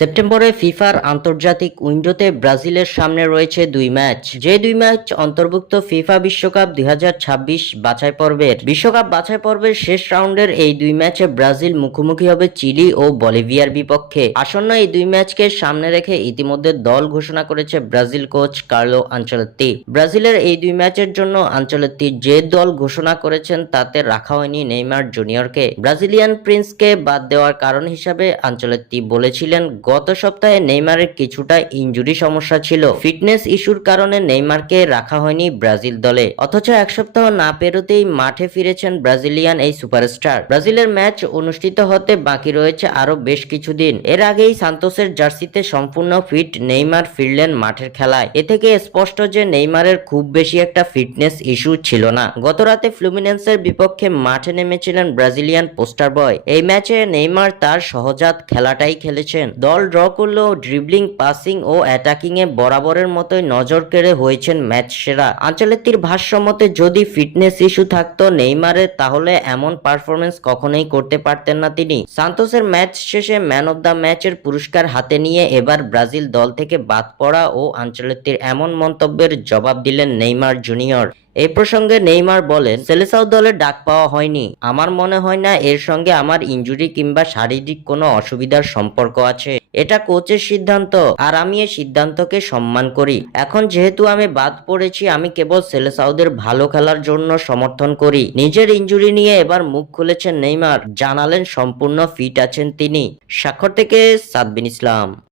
সেপ্টেম্বরে ফিফার আন্তর্জাতিক উইন্ডোতে ব্রাজিলের সামনে রয়েছে দুই ম্যাচ। যে দুই ম্যাচ অন্তর্ভুক্ত ফিফা বিশ্বকাপ দুই বাছাই পর্বের। বিশ্বকাপ বাছাই পর্বের শেষ রাউন্ডের এই দুই ম্যাচে ব্রাজিল মুখোমুখি হবে চিলি ও বলিভিয়ার বিপক্ষে। আসন্ন এই দুই ম্যাচকে সামনে রেখে ইতিমধ্যে দল ঘোষণা করেছে ব্রাজিল কোচ কার্লো আঞ্চলত্তি ব্রাজিলের এই দুই ম্যাচের জন্য আঞ্চলত্তি যে দল ঘোষণা করেছেন তাতে রাখা হয়নি নেইমার জুনিয়রকে। ব্রাজিলিয়ান প্রিন্সকে বাদ দেওয়ার কারণ হিসাবে আঞ্চলত্তি বলেছিলেন গত সপ্তাহে নেইমারের কিছুটা ইনজুরি সমস্যা ছিল। ফিটনেস ইস্যুর কারণে নেইমারকে রাখা হয়নি ব্রাজিল দলে। অথচ এক সপ্তাহ না পেরোতেই মাঠে ফিরেছেন ব্রাজিলিয়ান এই সুপারস্টার। ব্রাজিলের ম্যাচ অনুষ্ঠিত হতে বাকি রয়েছে আরও বেশ কিছুদিন। এর আগেই সান্তোসের জার্সিতে সম্পূর্ণ ফিট নেইমার ফিরলেন মাঠের খেলায়। এ থেকে স্পষ্ট যে নেইমারের খুব বেশি একটা ফিটনেস ইস্যু ছিল না। গতরাতে ফ্লুমিনেন্সের বিপক্ষে মাঠে নেমেছিলেন ব্রাজিলিয়ান পোস্টার বয়। এই ম্যাচে নেইমার তার সহজাত খেলাটাই খেলেছেন। দল ড্র করলেও ড্রিবলিং পাসিং ও অ্যাটাকিং এ বরাবরের মতোই নজর কেড়ে হয়েছেন ম্যাচ সেরা। আঞ্চলিকটির ভাষ্য মতে যদি ফিটনেস ইস্যু থাকতো নেইমারের, তাহলে এমন পারফরমেন্স কখনোই করতে পারতেন না তিনি। সান্তোসের ম্যাচ শেষে ম্যান অব দ্য ম্যাচের পুরস্কার হাতে নিয়ে এবার ব্রাজিল দল থেকে বাদ পড়া ও আঞ্চলিকটির এমন মন্তব্যের জবাব দিলেন নেইমার জুনিয়র। এই প্রসঙ্গে নেইমার বলেন, সেলেসাও দলে ডাক পাওয়া হয়নি। আমার মনে হয় না এর সঙ্গে আমার ইনজুরি কিংবা শারীরিক কোনো অসুবিধার সম্পর্ক আছে। এটা কোচের সিদ্ধান্ত, আর আমি এই সিদ্ধান্তকে সম্মান করি। এখন যেহেতু আমি বাদ পড়েছি, আমি কেবল সেলেসাউদের ভালো খেলার জন্য সমর্থন করি। নিজের ইঞ্জুরি নিয়ে এবার মুখ খুলেছেন নেইমার, জানালেন সম্পূর্ণ ফিট আছেন তিনি। স্বাক্ষর থেকে সাদবিন ইসলাম।